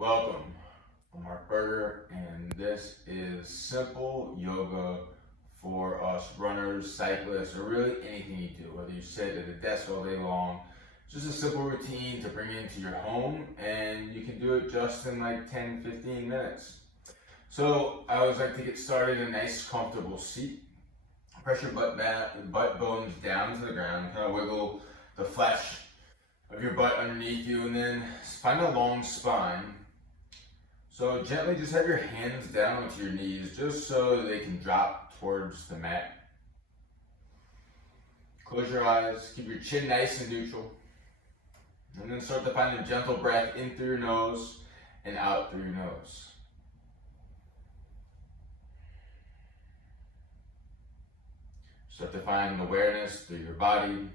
Welcome. I'm Mark Berger, and this is simple yoga for us runners, cyclists, or really anything you do, whether you sit at a desk all day long. Just a simple routine to bring into your home, and you can do it just in like 10-15 minutes. So I always like to get started in a nice, comfortable seat. Press your butt bones down to the ground, kind of wiggle the flesh of your butt underneath you, and then find a long spine. So gently just have your hands down onto your knees just so they can drop towards the mat. Close your eyes, keep your chin nice and neutral. And then start to find a gentle breath in through your nose and out through your nose. Start to find awareness through your body.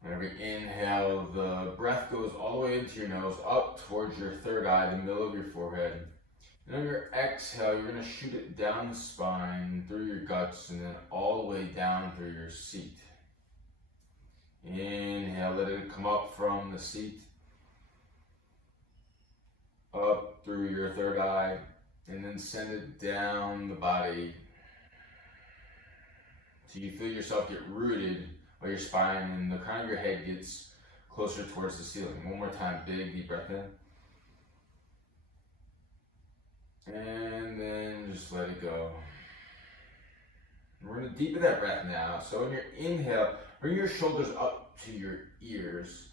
Whenever you inhale, the breath goes all the way into your nose, up towards your third eye, the middle of your forehead. And on your exhale, you're going to shoot it down the spine, through your guts, and then all the way down through your seat. Inhale, let it come up from the seat, up through your third eye, and then send it down the body till you feel yourself get rooted by your spine and the crown of your head gets closer towards the ceiling. One more time, big deep breath in. And then just let it go. We're going to deepen that breath now. So in your inhale, bring your shoulders up to your ears.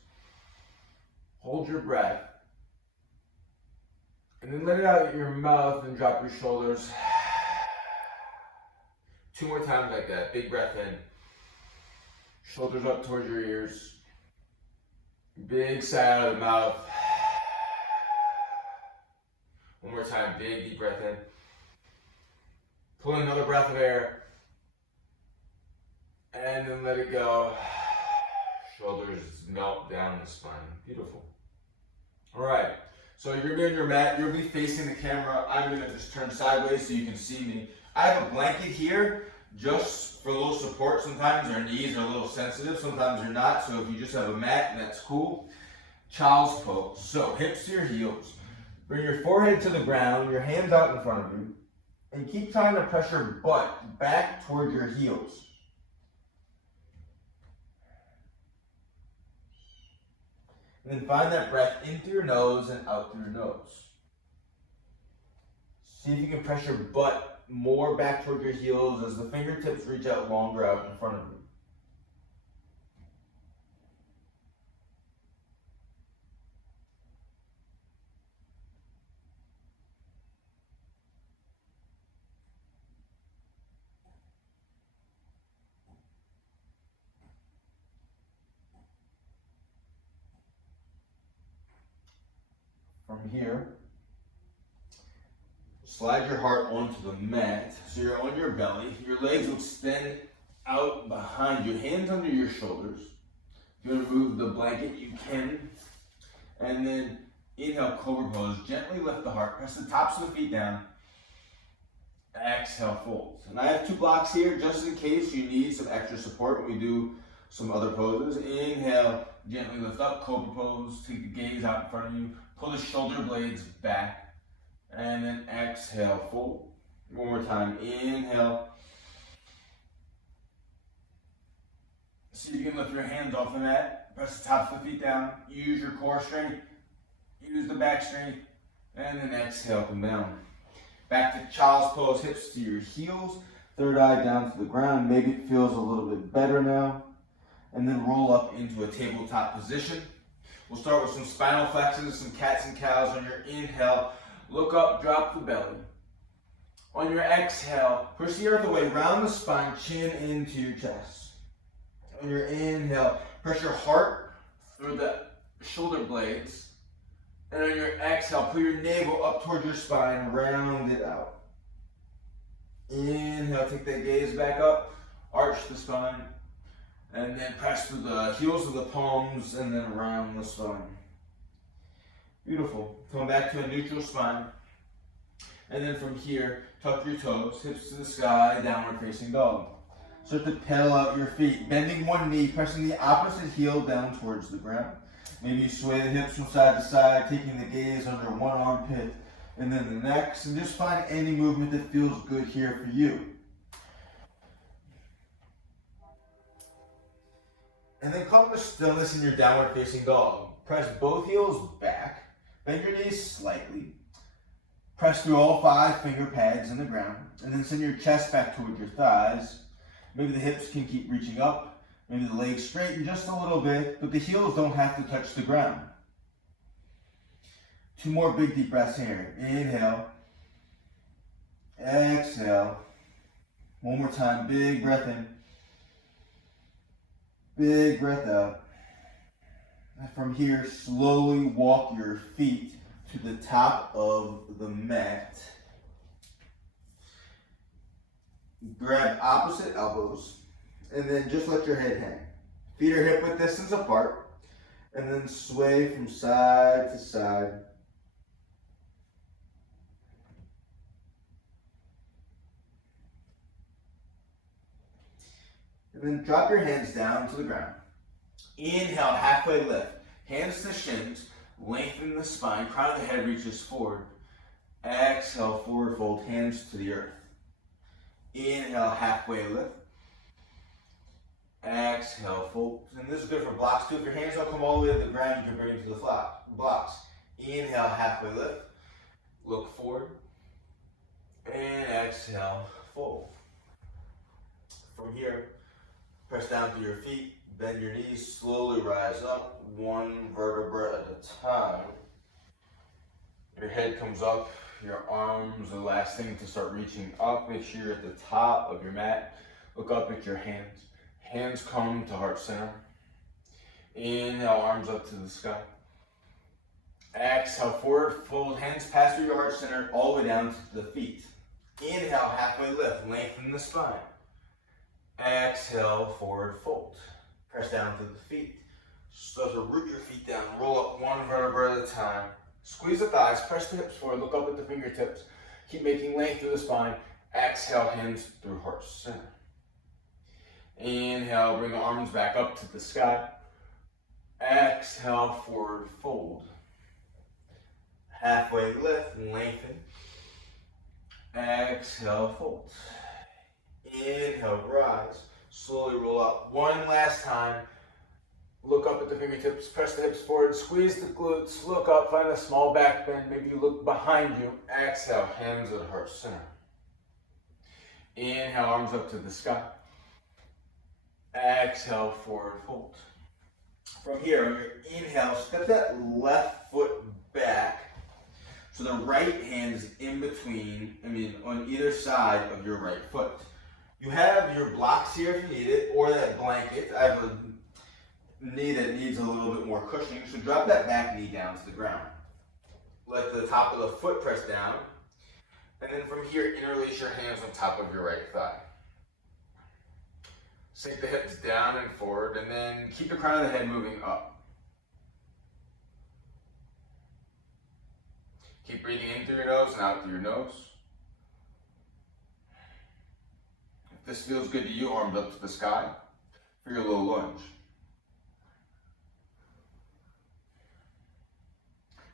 Hold your breath. And then let it out of your mouth and drop your shoulders. 2 more times like that. Big breath in. Shoulders up towards your ears. Big sigh out of the mouth. One more time, big deep breath in. Pull in another breath of air. And then let it go. Shoulders melt down the spine. Beautiful. Alright, so you're going to be on your mat. You'll be facing the camera. I'm going to just turn sideways so you can see me. I have a blanket here just for a little support. Sometimes our knees are a little sensitive, sometimes they're not. So if you just have a mat, that's cool. Child's pose. So hips to your heels. Bring your forehead to the ground, your hands out in front of you, and keep trying to press your butt back toward your heels. And then find that breath in through your nose and out through your nose. See if you can press your butt more back toward your heels as the fingertips reach out longer out in front of you. From here, slide your heart onto the mat, so you're on your belly. Your legs will extend out behind you, hands under your shoulders. If you want to move the blanket, you can. And then inhale, cobra pose. Gently lift the heart. Press the tops of the feet down. Exhale, fold. And I have 2 blocks here just in case you need some extra support when we do some other poses. Inhale, gently lift up, cobra pose. Take the gaze out in front of you. Pull the shoulder blades back. And then exhale, fold. One more time, inhale. See if you can lift your hands off the mat. Press the tops of the feet down. Use your core strength. Use the back strength. And then exhale, come down. Back to child's pose, hips to your heels. Third eye down to the ground. Maybe it feels a little bit better now. And then roll up into a tabletop position. We'll start with some spinal flexors, some cats and cows on your inhale. Look up, drop the belly. On your exhale, push the earth away, round the spine, chin into your chest. On your inhale, press your heart through the shoulder blades. And on your exhale, pull your navel up toward your spine, round it out. Inhale, take that gaze back up, arch the spine. And then press through the heels of the palms and then around the spine. Beautiful. Come back to a neutral spine. And then from here, tuck your toes, hips to the sky, downward facing dog. Start to pedal out your feet, bending one knee, pressing the opposite heel down towards the ground. Maybe you sway the hips from side to side, taking the gaze under one armpit and then the next, and just find any movement that feels good here for you. And then come to stillness in your downward facing dog. Press both heels back, bend your knees slightly. Press through all 5 finger pads in the ground, and then send your chest back toward your thighs. Maybe the hips can keep reaching up, maybe the legs straighten just a little bit, but the heels don't have to touch the ground. 2 more big deep breaths here. Inhale, exhale. One more time, big breath in, big breath out. And from here, slowly walk your feet to the top of the mat. Grab opposite elbows, and then just let your head hang. Feet are hip width distance apart, and then sway from side to side. And then drop your hands down to the ground. Inhale, halfway lift. Hands to shins, lengthen the spine, crown of the head reaches forward. Exhale, forward fold, hands to the earth. Inhale, halfway lift. Exhale, fold. And this is good for blocks too. If your hands don't come all the way to the ground, you can bring them to the blocks. Inhale, halfway lift. Look forward. And exhale, fold. From here, press down to your feet. Bend your knees, slowly rise up, 1 vertebra at a time. Your head comes up, your arms are the last thing to start reaching up. Make sure you're at the top of your mat. Look up at your hands. Hands come to heart center. Inhale, arms up to the sky. Exhale, forward fold, hands pass through your heart center all the way down to the feet. Inhale, halfway lift, lengthen the spine. Exhale, forward fold. Press down to the feet. Start to root your feet down. Roll up 1 vertebra at a time. Squeeze the thighs. Press the hips forward. Look up at the fingertips. Keep making length through the spine. Exhale, hands through heart center. Inhale, bring the arms back up to the sky. Exhale, forward fold. Halfway lift, lengthen. Exhale, fold. Inhale, rise. Slowly roll up. 1 last time. Look up at the fingertips. Press the hips forward. Squeeze the glutes. Look up. Find a small back bend. Maybe you look behind you. Exhale. Hands at heart center. Inhale. Arms up to the sky. Exhale. Forward fold. From here, on your inhale, step that left foot back. So the right hand is in between, on either side of your right foot. You have your blocks here if you need it, or that blanket. I have a knee that needs a little bit more cushioning, so drop that back knee down to the ground. Let the top of the foot press down, and then from here, interlace your hands on top of your right thigh. Sink the hips down and forward, and then keep the crown of the head moving up. Keep breathing in through your nose and out through your nose. If this feels good to you, arms up to the sky for your low lunge.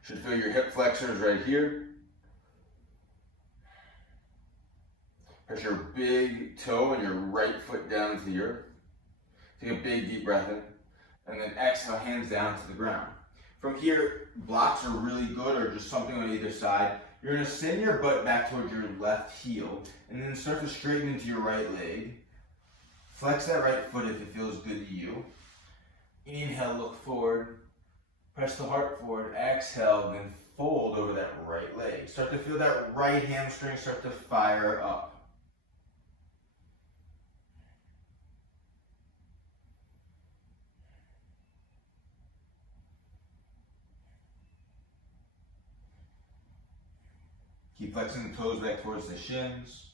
Should feel your hip flexors right here. Press your big toe and your right foot down to the earth. Take a big deep breath in. And then exhale, hands down to the ground. From here, blocks are really good, or just something on either side. You're going to send your butt back towards your left heel, and then start to straighten into your right leg. Flex that right foot if it feels good to you. Inhale, look forward. Press the heart forward. Exhale, then fold over that right leg. Start to feel that right hamstring start to fire up. Keep flexing the toes back towards the shins.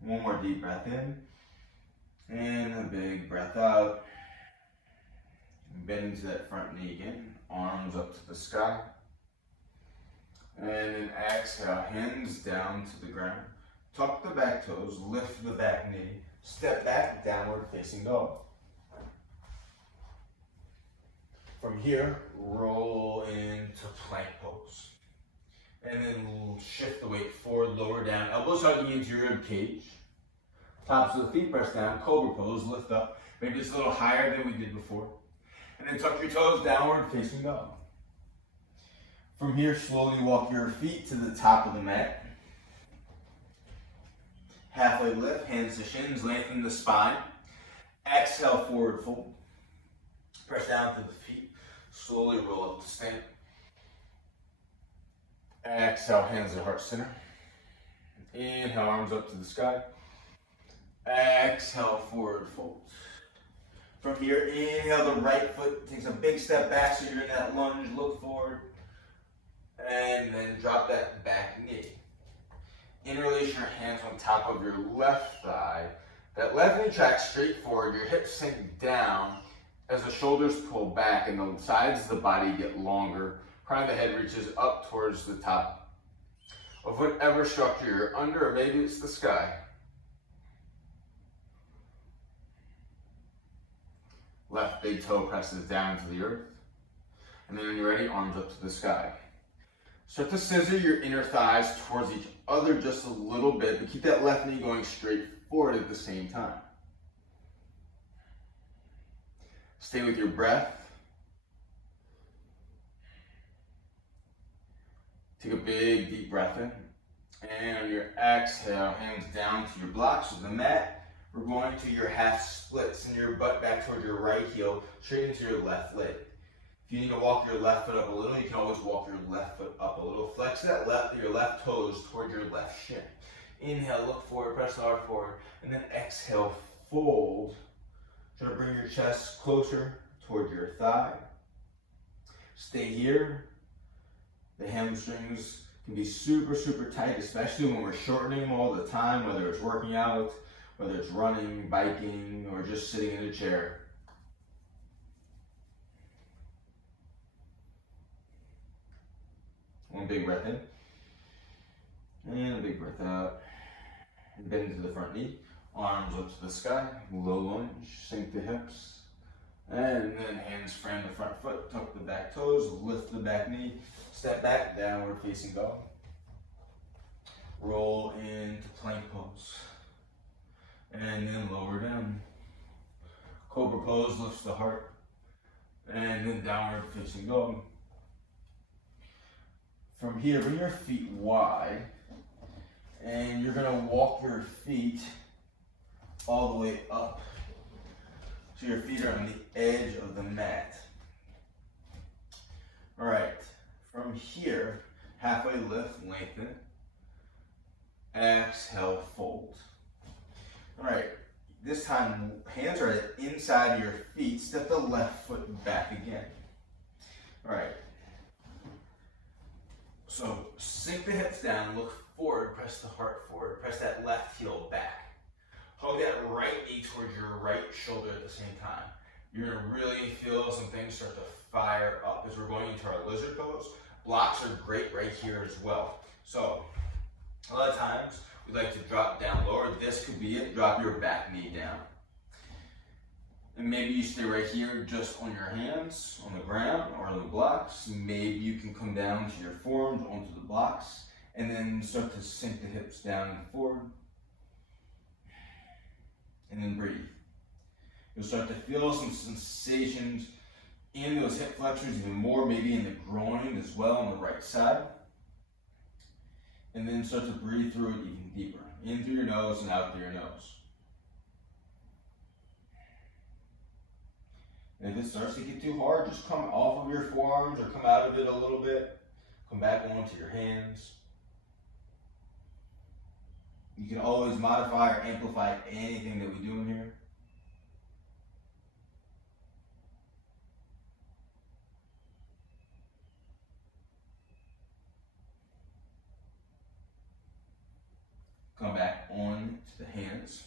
One more deep breath in. And a big breath out. Bend into that front knee again. Arms up to the sky. And then exhale, hands down to the ground. Tuck the back toes, lift the back knee. Step back, downward facing dog. From here, roll into plank pose. And then shift the weight forward, lower down. Elbows hugging into your rib cage. Tops of the feet press down, cobra pose, lift up. Maybe it's a little higher than we did before. And then tuck your toes downward, facing dog. From here, slowly walk your feet to the top of the mat. Halfway lift, hands to shins, lengthen the spine. Exhale, forward fold. Press down to the feet. Slowly roll up to stand. Exhale, hands to heart center. Inhale, arms up to the sky. Exhale, forward fold. From here, inhale, the right foot takes a big step back, so you're in that lunge, look forward. And then drop that back knee. Interlace your hands on top of your left thigh. That left knee tracks straight forward, your hips sink down as the shoulders pull back and the sides of the body get longer. Crown of the head reaches up towards the top of whatever structure you're under, or maybe it's the sky. Left big toe presses down to the earth. And then when you're ready, arms up to the sky. Start to scissor your inner thighs towards each other just a little bit, but keep that left knee going straight forward at the same time. Stay with your breath. Take a big, deep breath in. And on your exhale, hands down to your blocks of the mat. We're going to your half splits and your butt back toward your right heel, straight into your left leg. If you need to walk your left foot up a little, you can always walk your left foot up a little. Flex your left toes toward your left shin. Inhale, look forward, press hard forward, and then exhale, fold. Try to bring your chest closer toward your thigh. Stay here. The hamstrings can be super, super tight, especially when we're shortening them all the time, whether it's working out, whether it's running, biking, or just sitting in a chair. One big breath in. And a big breath out. And bend into the front knee. Arms up to the sky. Low lunge. Sink the hips. And then hands frame the front foot. Tuck the back toes. Lift the back knee. Step back. Downward facing dog. Roll into plank pose. And then lower down. Cobra pose lifts the heart. And then downward facing dog. From here, bring your feet wide. And you're going to walk your feet all the way up. So your feet are on the edge of the mat. All right. From here, halfway lift, lengthen. Exhale, fold. All right, this time, hands are inside of your feet. Step the left foot back again. All right. So sink the hips down, look forward, press the heart forward, press that left heel back. Hug that right knee towards your right shoulder at the same time. You're gonna really feel some things start to fire up as we're going into our lizard pose. Blocks are great right here as well. So a lot of times, we like to drop down lower. This could be it. Drop your back knee down. And maybe you stay right here just on your hands, on the ground, or on the blocks. Maybe you can come down to your forearms onto the blocks, and then start to sink the hips down and forward. And then breathe. You'll start to feel some sensations in those hip flexors, even more, maybe in the groin as well on the right side. And then start to breathe through it even deeper. In through your nose and out through your nose. And if it starts to get too hard, just come off of your forearms or come out of it a little bit. Come back onto your hands. You can always modify or amplify anything that we do in here. Come back on to the hands.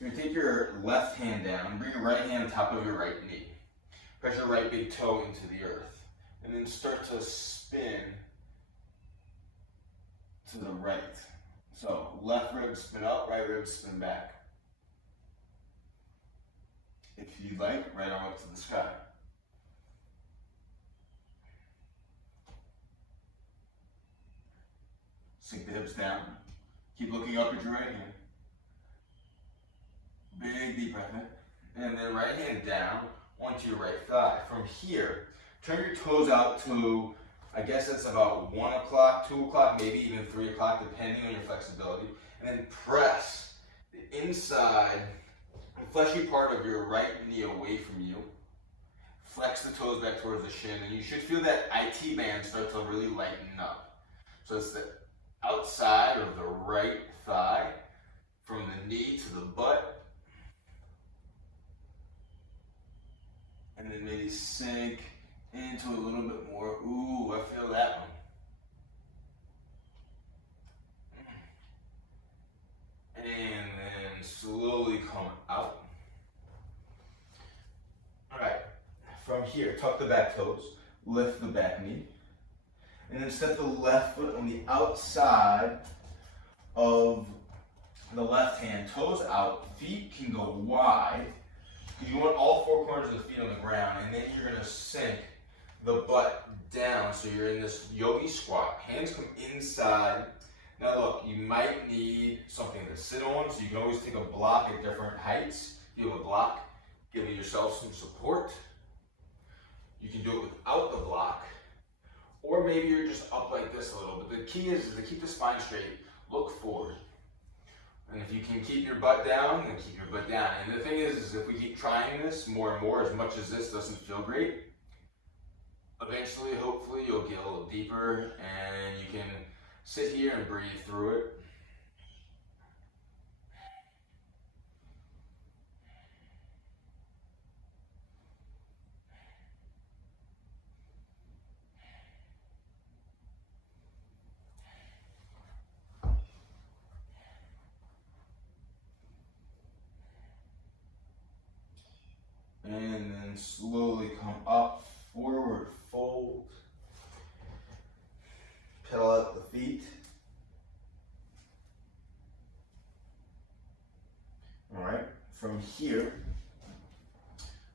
You're going to take your left hand down, bring your right hand on top of your right knee. Press your right big toe into the earth. And then start to spin to the right. So left rib spin up, right rib spin back. If you'd like, right arm up to the sky. Sink the hips down. Keep looking up at your right hand. Big deep breath in. And then right hand down onto your right thigh. From here, turn your toes out to, I guess that's about 1 o'clock, 2 o'clock, maybe even 3 o'clock, depending on your flexibility. And then press the inside, the fleshy part of your right knee away from you. Flex the toes back towards the shin, and you should feel that IT band start to really lighten up. So it's the outside of the right thigh, from the knee to the butt. And then maybe sink into a little bit more. Ooh, I feel that one. And then slowly come out. All right, from here, tuck the back toes, lift the back knee, and then step the left foot on the outside of the left hand, toes out, feet can go wide. You want all 4 corners of the feet on the ground, and then you're gonna sink the butt down, so you're in this yogi squat. Hands come inside. Now look, you might need something to sit on, so you can always take a block at different heights. You have a block, giving yourself some support. You can do it without the block, or maybe you're just up like this a little bit. The key is to keep the spine straight, look forward. And if you can keep your butt down, then keep your butt down. And the thing is if we keep trying this more and more, as much as this doesn't feel great, eventually, hopefully, you'll get a little deeper and you can sit here and breathe through it. And then slowly come up, forward fold. Pedal out the feet. All right, from here,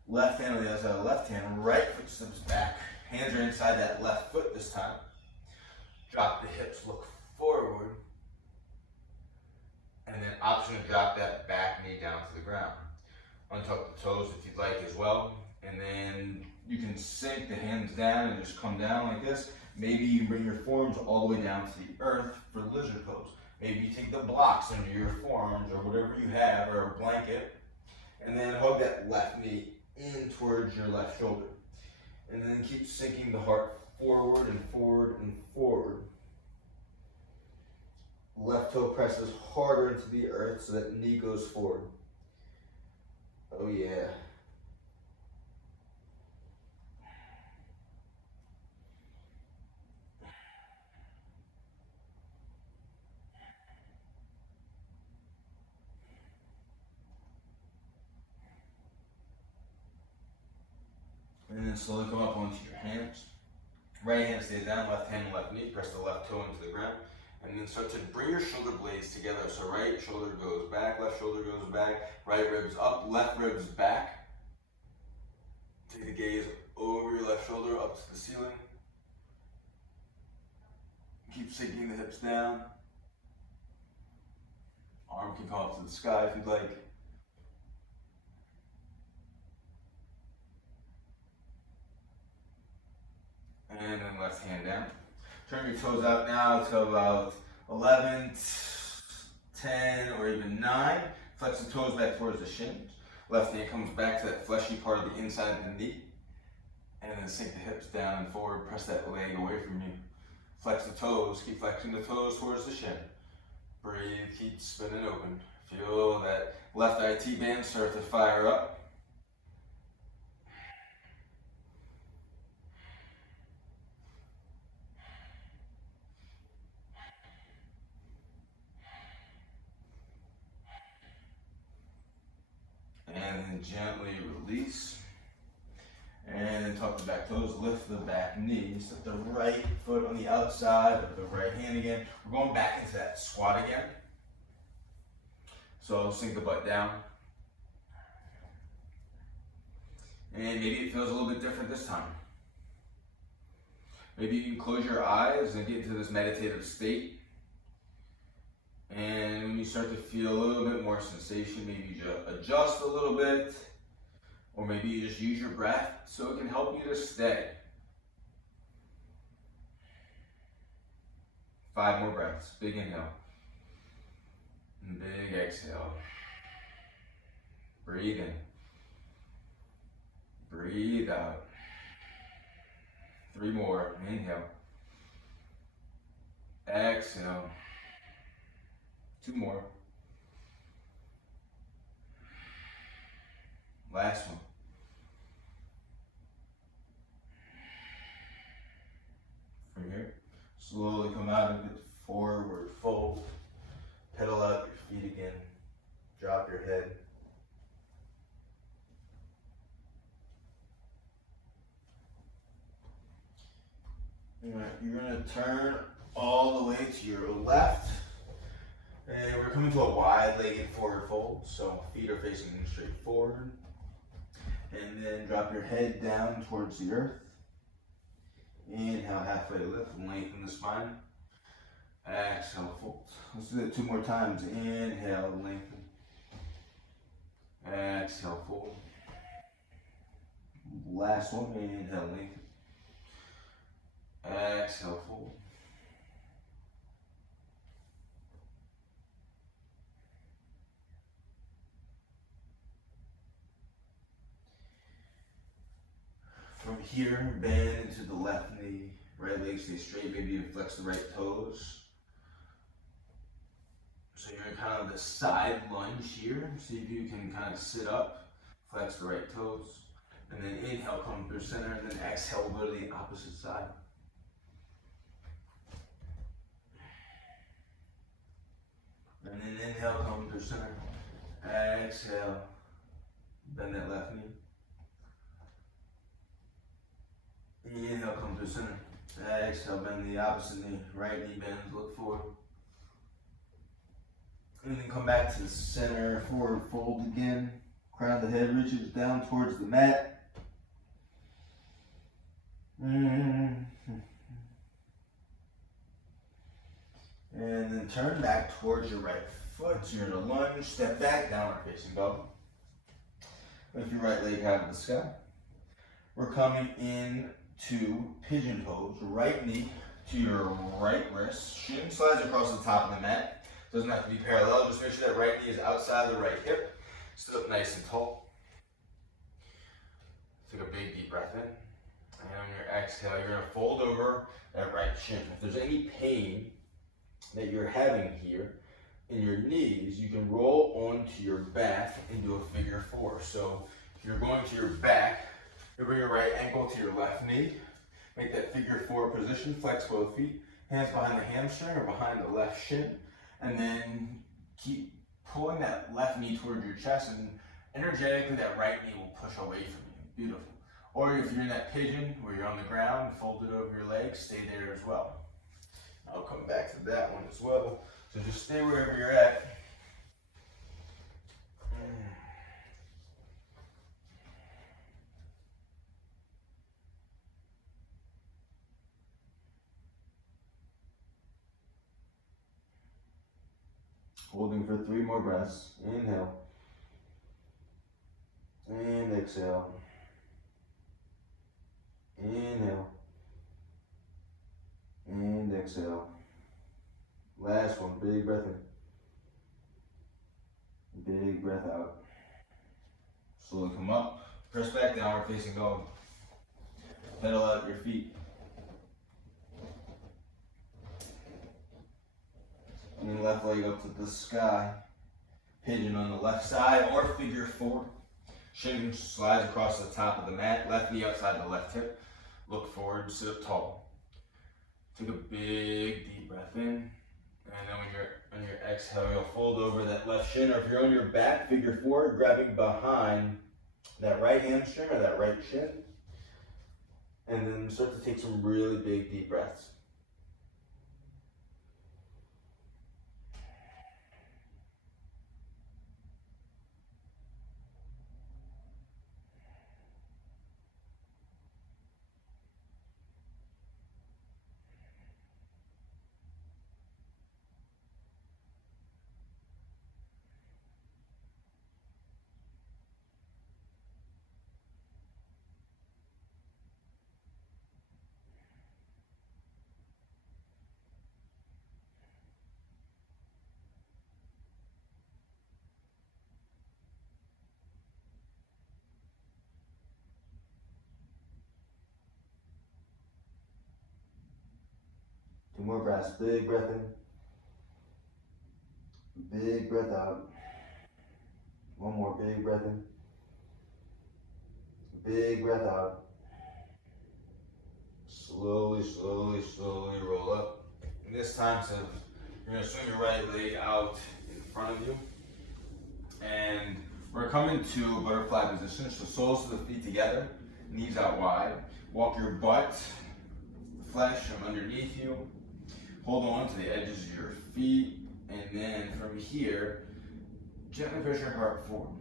left hand on the other side of the left hand, right foot steps back. Hands are inside that left foot this time. Drop the hips, look forward. And then option to drop that back knee down to the ground. Untuck the toes if you'd like as well. And then you can sink the hands down and just come down like this. Maybe you bring your forearms all the way down to the earth for lizard pose. Maybe you take the blocks under your forearms or whatever you have, or a blanket, and then hug that left knee in towards your left shoulder. And then keep sinking the heart forward and forward and forward. Left toe presses harder into the earth so that knee goes forward. Oh yeah. And then slowly come up onto your hands. Right hand stays down, left hand, left knee. Press the left toe into the ground. And then start to bring your shoulder blades together. So right shoulder goes back, left shoulder goes back, right ribs up, left ribs back. Take the gaze over your left shoulder up to the ceiling. Keep sinking the hips down. Arm can come up to the sky if you'd like. And then left hand down. Turn your toes out now to about 11, 10, or even 9. Flex the toes back towards the shins. Left hand comes back to that fleshy part of the inside of the knee. And then sink the hips down and forward. Press that leg away from you. Flex the toes. Keep flexing the toes towards the shin. Breathe. Keep spinning open. Feel that left IT band start to fire up. And then gently release. And then tuck the back toes, lift the back knee. Step the right foot on the outside of the right hand again. We're going back into that squat again. So sink the butt down. And maybe it feels a little bit different this time. Maybe you can close your eyes and get into this meditative state. And when you start to feel a little bit more sensation, maybe you adjust a little bit, or maybe you just use your breath so it can help you to stay. 5 more breaths. Big inhale. And big exhale. Breathe in. Breathe out. 3 more. Inhale. Exhale. 2 more. Last one. From here, slowly come out of it, forward fold, pedal out your feet again, drop your head. Alright, you're going to turn all the way to your left, and we're coming to a wide-legged forward fold, so feet are facing straight forward, and then drop your head down towards the earth. Inhale, halfway lift, lengthen the spine. Exhale, fold. Let's do that 2 more times. Inhale, lengthen. Exhale, fold. Last one, inhale, lengthen. Exhale, fold. From here, bend into the left knee, right leg stay straight, maybe you flex the right toes. So you're in kind of the side lunge here. See if you can kind of sit up, flex the right toes, and then inhale, come through center, and then exhale, go to the opposite side. And then inhale, come through center, exhale, bend that left knee. Inhale, come through center. Exhale, bend the opposite knee. Right knee bends, look forward. And then come back to the center, forward fold again. Crown of the head reaches down towards the mat. And then turn back towards your right foot. So you're in a lunge, step back, downward facing dog. Lift your right leg out of the sky. We're coming in to pigeon pose, right knee to your right wrist. Shin slides across the top of the mat. Doesn't have to be parallel, just make sure that right knee is outside the right hip. Sit up nice and tall. Take a big deep breath in. And on your exhale, you're gonna fold over that right shin. If there's any pain that you're having here in your knees, you can roll onto your back into a figure 4. So if you're going to your back, you bring your right ankle to your left knee, make that figure 4 position, flex both feet, hands behind the hamstring or behind the left shin, and then keep pulling that left knee toward your chest, and energetically that right knee will push away from you. Beautiful. Or if you're in that pigeon where you're on the ground, folded over your legs, stay there as well. I'll come back to that one as well. So just stay wherever you're at. Holding for 3 more breaths. Inhale. And exhale. Inhale. And exhale. Last one. Big breath in. Big breath out. Slowly come up. Press back, downward facing dog. Pedal out your feet. And then left leg up to the sky. Pigeon on the left side or figure 4. Shin slides across the top of the mat. Left knee outside the left hip. Look forward, sit up tall. Take a big deep breath in. And then when you're on your exhale, you'll fold over that left shin. Or if you're on your back, figure 4, grabbing behind that right hamstring or that right shin. And then start to take some really big deep breaths. 2 more breaths. Big breath in. Big breath out. 1 more big breath in. Big breath out. Slowly, slowly, slowly roll up. And this time, so you're gonna swing your right leg out in front of you. And we're coming to butterfly position. So soles of the feet together, knees out wide. Walk your butt, flesh from underneath you. Hold on to the edges of your feet. And then from here, gently push your heart forward.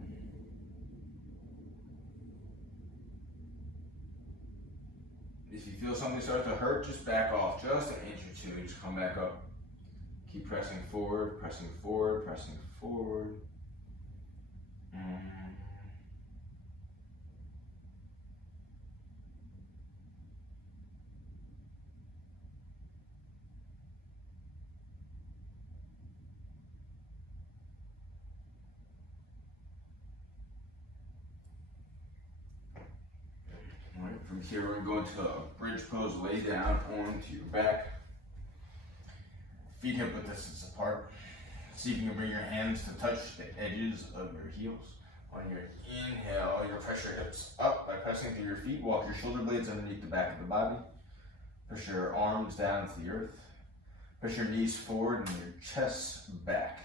If you feel something start to hurt, just back off just an inch or 2. Just come back up. Keep pressing forward, pressing forward, pressing forward. All right, from here we're going to a bridge pose, lay down onto your back. Feet hip width distance apart. See if you can bring your hands to touch the edges of your heels. On your inhale, you're gonna press your hips up by pressing through your feet. Walk your shoulder blades underneath the back of the body. Push your arms down to the earth. Push your knees forward and your chest back.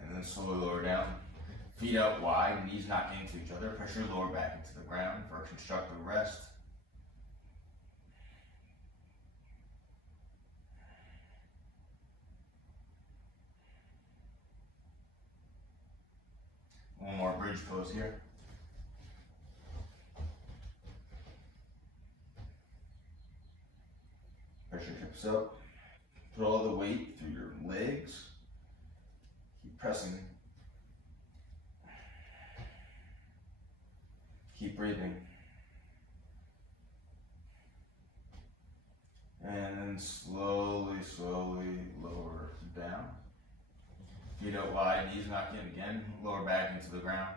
And then slowly lower down. Feet out wide, knees not into each other. Press your lower back into the ground for a constructive rest. One more bridge pose here. Press your hips up. Put all the weight through your legs. Keep pressing. Keep breathing. And then slowly, slowly lower down. Feet out wide, knees knocked in again. Lower back into the ground.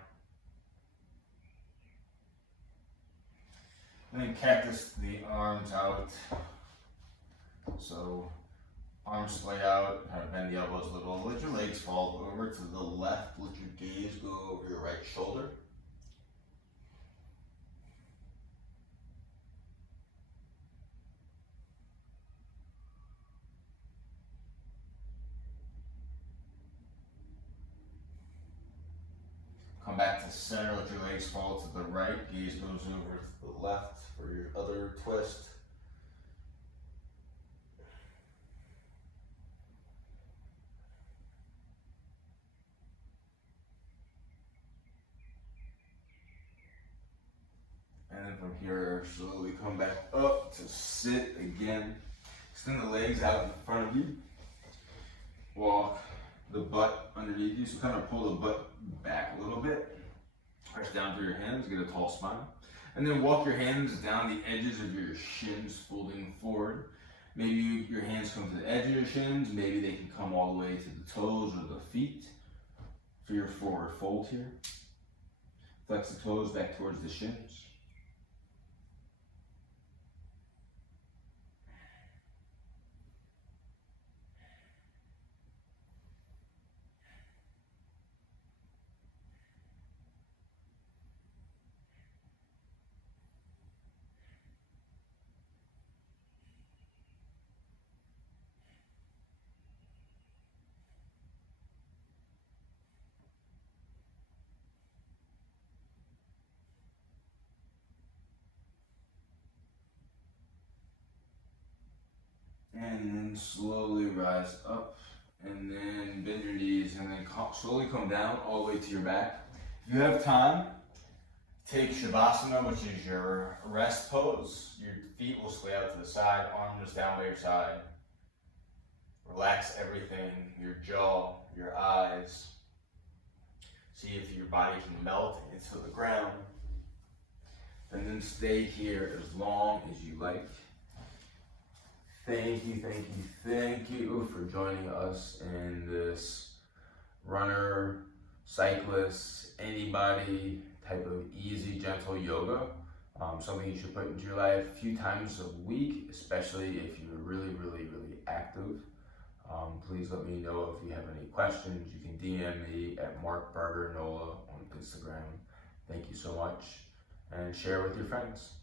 And then cactus the arms out. So arms splay out, kind of bend the elbows a little. Let your legs fall over to the left. Let your gaze go over your right shoulder. Come back to center, let your legs fall to the right, gaze goes over to the left for your other twist. And then from here, slowly come back up to sit again. Extend the legs out in front of you. Walk the butt underneath you, so kind of pull the butt back a little bit. Press down through your hands, get a tall spine. And then walk your hands down the edges of your shins, folding forward. Maybe your hands come to the edge of your shins, maybe they can come all the way to the toes or the feet for your forward fold here. Flex the toes back towards the shins. And then slowly rise up, and then bend your knees, and then slowly come down all the way to your back. If you have time, take Shavasana, which is your rest pose. Your feet will sway out to the side, arms down by your side. Relax everything, your jaw, your eyes. See if your body can melt into the ground. And then stay here as long as you like. Thank you for joining us in this runner, cyclist, anybody type of easy, gentle yoga. Something you should put into your life a few times a week, especially if you're really active. Please let me know if you have any questions. You can DM me at Mark Barber Nola on Instagram. Thank you so much, and share with your friends.